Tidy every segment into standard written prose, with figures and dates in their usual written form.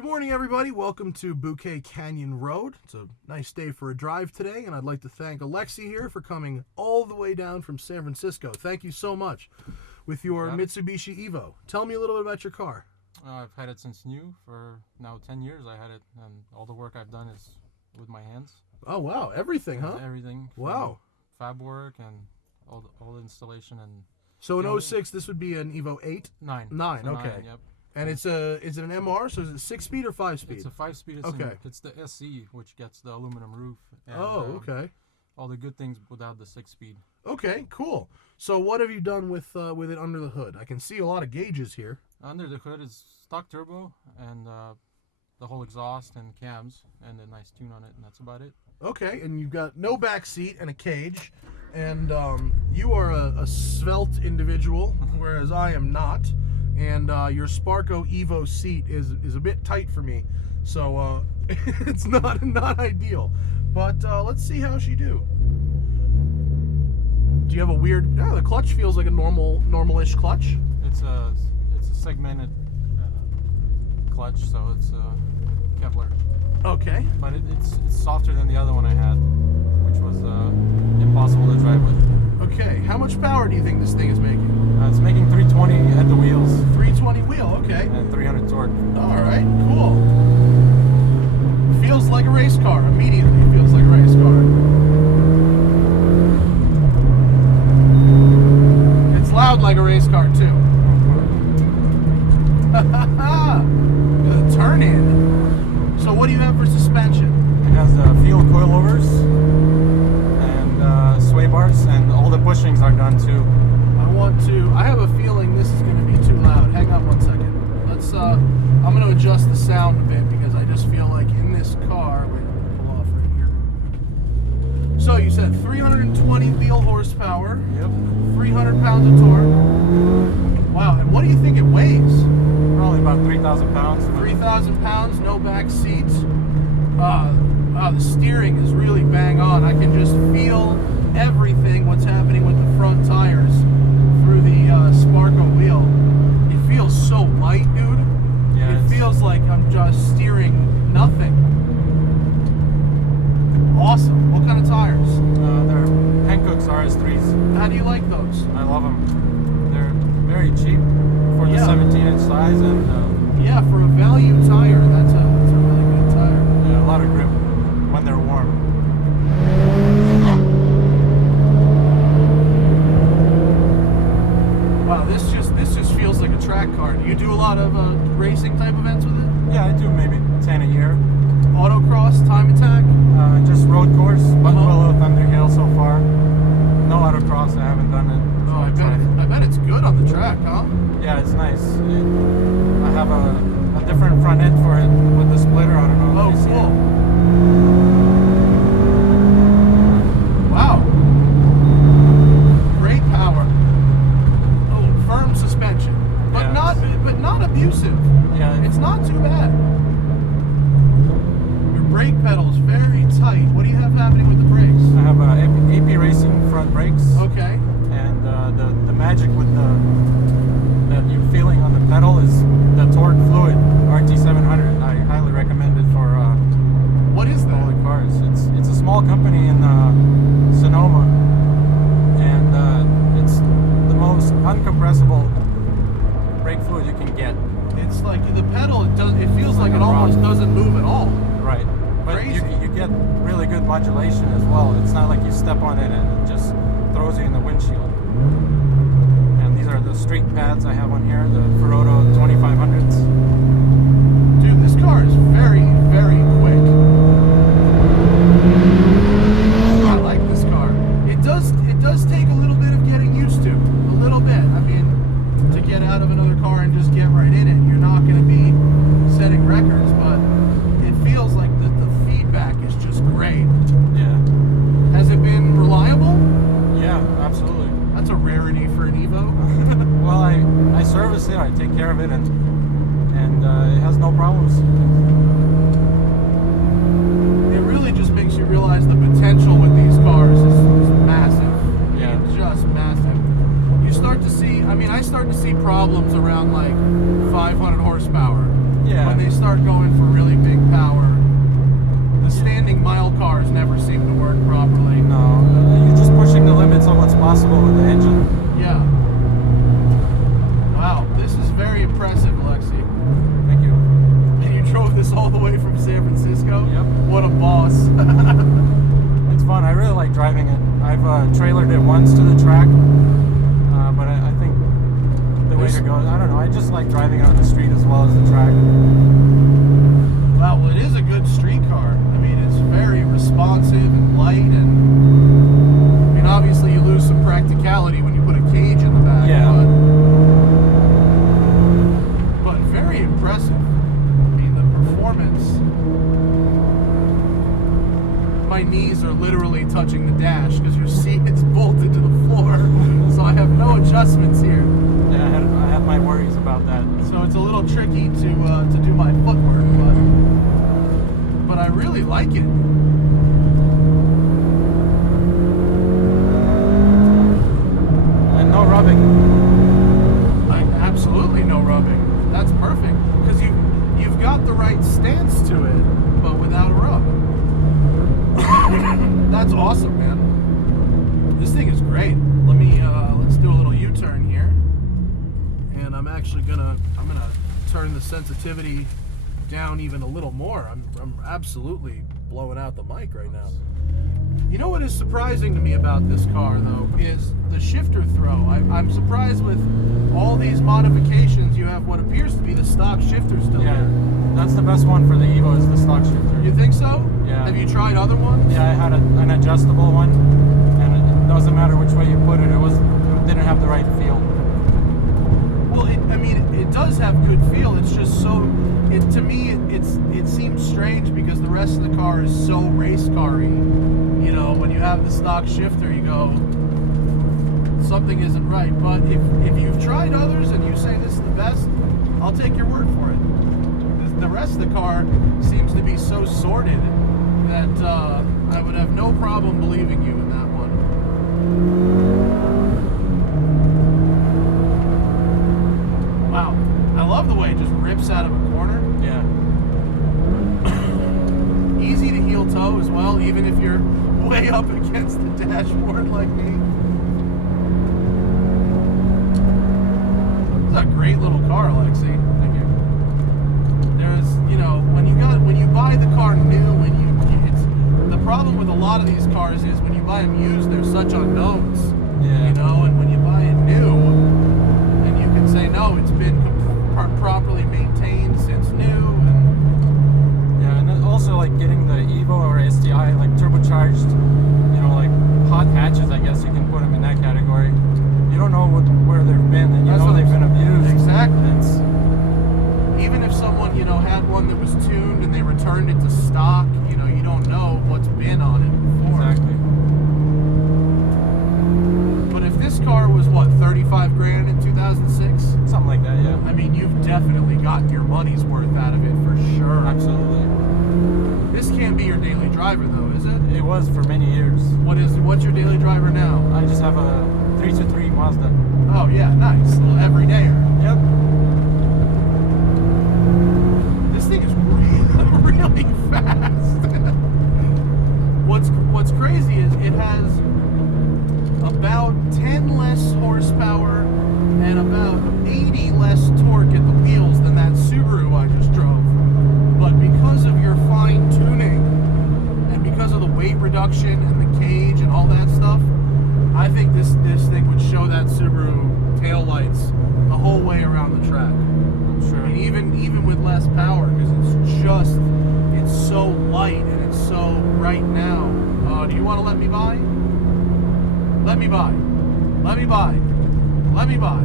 Good morning, everybody. Welcome to Bouquet Canyon Road. It's a nice day for a drive today, and I'd like to thank Aleksey here for coming all the way down from San Francisco. Thank you so much with your Mitsubishi Evo. Tell me a little bit about your car. I've had it since new for now 10 years. I had it, and all the work I've done is with my hands. Oh, wow. Everything, huh? Everything. Wow. Fab work and all the installation. And so in 06, this would be an Evo 8? 9. 9, okay. 9, yep. And is it an MR? So is it 6-speed or 5-speed? It's a 5-speed. Okay. It's the SE, which gets the aluminum roof. And, okay. All the good things without the 6-speed. Okay, cool. So what have you done with it under the hood? I can see a lot of gauges here. Under the hood is stock turbo and the whole exhaust and cams and a nice tune on it, and that's about it. Okay, and you've got no back seat and a cage, and you are a svelte individual, whereas I am not. And your Sparco Evo seat is a bit tight for me, so it's not ideal. But let's see how she do. Do you have a weird? Oh, the clutch feels like a normal-ish clutch. It's a segmented clutch, so it's Kevlar. Okay. But it's softer than the other one I had, which was impossible to drive with. Okay. How much power do you think this thing is making? It's making 320 at the wheels. 320 wheel, okay. And 300 torque. All right, cool. Feels like a race car. Immediately feels like a race car. It's loud like a race car, too. Good turn in. So what do you have for suspension? It has field coilovers and sway bars, and all the bushings are done too. I have a feeling this is going to be too loud. Hang on one second. I'm going to adjust the sound a bit because I just feel like in this car, wait, pull off right here. So you said 320 wheel horsepower. Yep. 300 pounds of torque. Wow, and what do you think it weighs? Probably about 3,000 pounds. 3,000 pounds, no back seats. The steering is really bang on. I can just feel everything, what's happening with the front tires through the Sparco wheel. It feels so light, dude. Yeah, it feels like I'm just steering nothing. Awesome. What kind of tires? They're Hankook's RS3s. How do you like those? I love them. They're very cheap for the 17-inch size, and yeah, for a value tire, that's a really good tire. Yeah, a lot of grip when they're warm. Wow, this just feels like a track car. Do you do a lot of racing type events with it? Yeah, I do maybe 10 a year. Autocross, time attack? Just road course, Willow, Thunder Hill so far. No autocross, I haven't done it. So I bet it's good on the track, huh? Yeah, it's nice. I have a different front end for it with the splitter. I don't know if you see cool. it. Wow. Great power. Oh, firm suspension. But not abusive. Yeah. It's not too bad. Your brake pedal's very tight. What do you have happening with the brakes? I have AP Racing front brakes. Okay. And the magic with that you're feeling on the pedal is the torque fluid RT700. I highly recommend it for what is that? All the cars. It's a small company in Sonoma, and it's the most uncompressible brake fluid you can get. It's like the pedal. It feels like it almost doesn't move at all. Right, but you get really good modulation as well. It's not like you step on it and it just throws you in the windshield. And these are the street pads I have on here, the Ferodo 2500s. Dude, this car is very, very quick. I like this car. It does take a little bit of getting used to. A little bit. I mean, to get out of another car and just get right in it, you're not going to be setting records, but it feels like the feedback is just great. Yeah. Has it been reliable? Yeah, absolutely. That's a rarity for an Evo. Well, I service it, I take care of it, and it has no problems. It really just makes you realize the potential with these cars is massive. Yeah. It's just massive. You start to see, I start to see problems around like 500 horsepower. Yeah. When they start start going for really big power, the standing mile cars never seem to work properly. No, you're just pushing the limits of what's possible with the engine. Yeah. Wow, this is very impressive, Aleksey. Thank you. And you drove this all the way from San Francisco? Yep. What a boss. It's fun. I really like driving it. I've trailered it once to the track, but I think the way to go, I don't know, I just like driving it on the street as well as the track. Wow, well, it is a good street car. I mean, it's very responsive and light, and I mean, obviously you lose some practicality when you put a cage in the back. Yeah. But very impressive. I mean, the performance. My knees are literally touching the dash because your seat is bolted to the floor, so I have no adjustments here. Yeah, I had my worries about that. So it's a little tricky to do my footwork, but I really like it. And no rubbing. Absolutely no rubbing. That's perfect because you've got the right stance to it, but without a rub. That's awesome, man. This thing is great. Let's do a little U-turn here, and I'm actually gonna turn the sensitivity down even a little more. I'm absolutely blowing out the mic right now. You know what is surprising to me about this car, though, is the shifter throw. I'm surprised with all these modifications. You have what appears to be the stock shifter still Yeah, there. that's the best one for the Evo is the stock shifter. You think so? Yeah. Have you tried other ones? Yeah, I had an adjustable one, and it doesn't matter which way you put it. It didn't have the right feel. Well, it does have good feel. It's just so. To me, it seems strange because the rest of the car is so race car-y. You know, when you have the stock shifter, you go, something isn't right. But if you've tried others and you say this is the best, I'll take your word for it. The rest of the car seems to be so sorted that I would have no problem believing you in that one. Wow, I love the way it just rips out of a corner. Yeah. Easy to heel toe as well, even if you're way up against the dashboard like me. This is a great little car, Aleksey. Thank you. There's, when you buy the car new, the problem with a lot of these cars is when you buy them used, they're such unknowns. Yeah. And when you buy it new, and you can say, no, it's been properly maintained since new. Yeah, and then also like getting the Evo or STI, like turbocharged, like hot hatches, I guess you can put them in that category. You don't know where they've been, and they've been abused. Exactly. Even if someone, had one that was tuned and they returned it to stock, you don't know what's been on it before. Exactly. But if this car was, $35,000 in 2006? Something like that, yeah. I mean, you've definitely gotten your money's worth out of it for sure. Absolutely. This can't be your daily driver, though, is it? It was for many years. What's your daily driver now? I just have a 323 Mazda. Oh, yeah, nice. A little everydayer. Yep. This thing is really fast. What's crazy is it has about 10 less horsepower and about 80 less torque at the wheels than that Subaru I just drove. But because of your fine tuning and because of the weight reduction and the cage and all that stuff, I think this thing would show that Subaru taillights the whole way around the track. I'm sure. I mean, even with less power, because it's so light and it's so right now. Do you want to let me by? Let me by. Let me by. Let me by.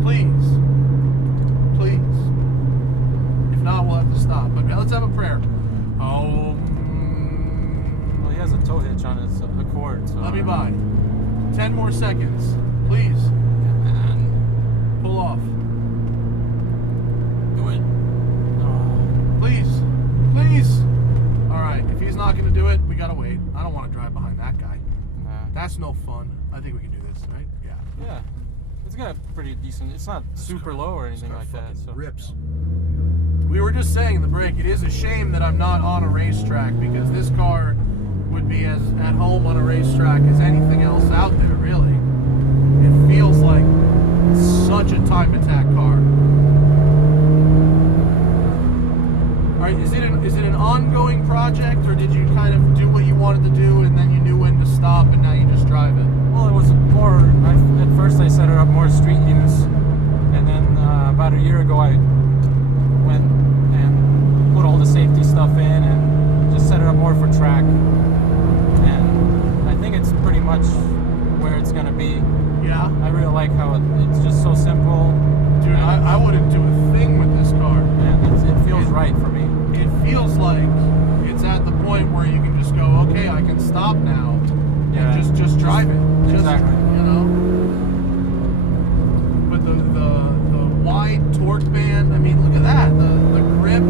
Please. Please. If not, we'll have to stop. But let's have a prayer. Oh. Well, he has a tow hitch on his Accord, so. Let me by. 10 more seconds. Please. And Pull off. do it. Please. Please. All right. If he's not going to do it, we got to wait. I don't want to drive behind that guy. Nah. That's no fun. I think we can do this, right? Yeah. Yeah. It's got a pretty decent. It's not super low or anything like that. So. Rips. We were just saying in the break, it is a shame that I'm not on a racetrack, because this car would be as at home on a racetrack as anything else out there, really. It feels like such a time attack car. All right, is it an ongoing project, or did you kind of do what you wanted to do and then you knew when to stop and now you just drive it? Well, it was more, at first I set it up more street use, and then about a year ago I went and put all the safety stuff in and just set it up more for track. And I think it's pretty much where it's going to be. Yeah? I really like how it's just so simple. Dude, I wouldn't do a thing with this car. And it feels right for me. It feels like it's at the point where you can just go, okay, I can stop now. Yeah. And just drive it. Exactly. You know? But the wide torque band, I mean, look at that. The grip,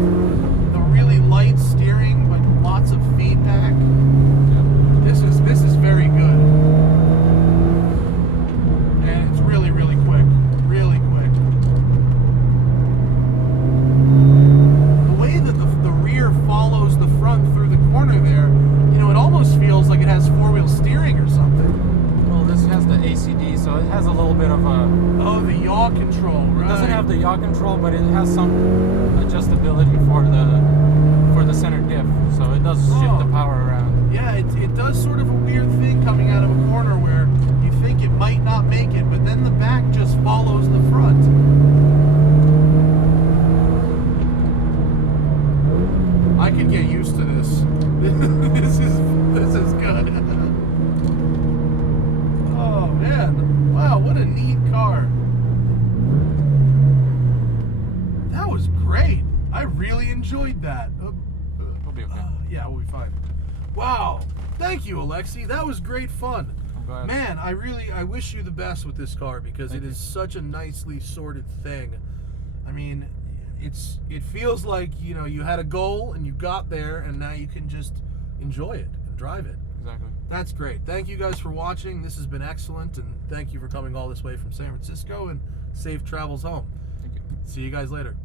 the really light steering, but lots of feedback. Yeah. This is very good. And it's really, really quick. Really quick. The way that the rear follows the front through the corner there, you know, it almost feels like it has four-wheel steering or something. Well, this has the ACD, so it has a little bit of a... Oh, the yaw control, right? It doesn't have the yaw control, but it has some adjustability for the center diff, so it does shift the power around. Yeah, it does sort of a weird thing coming out of a corner where you think it might not make it, but then the back just follows the front. I could get used to this. This is good. Oh man. Wow, what a neat car. That was great. I really enjoyed that. It'll be okay. Yeah, we'll be fine. Wow. Thank you, Aleksey. That was great fun. I'm glad. Man, I wish you the best with this car, because Thank it is such a nicely sorted thing. I mean, it feels like, you know, you had a goal and you got there, and now you can just enjoy it and drive it. Exactly. That's great. Thank you guys for watching. This has been excellent, and thank you for coming all this way from San Francisco, and safe travels home. Thank you. See you guys later.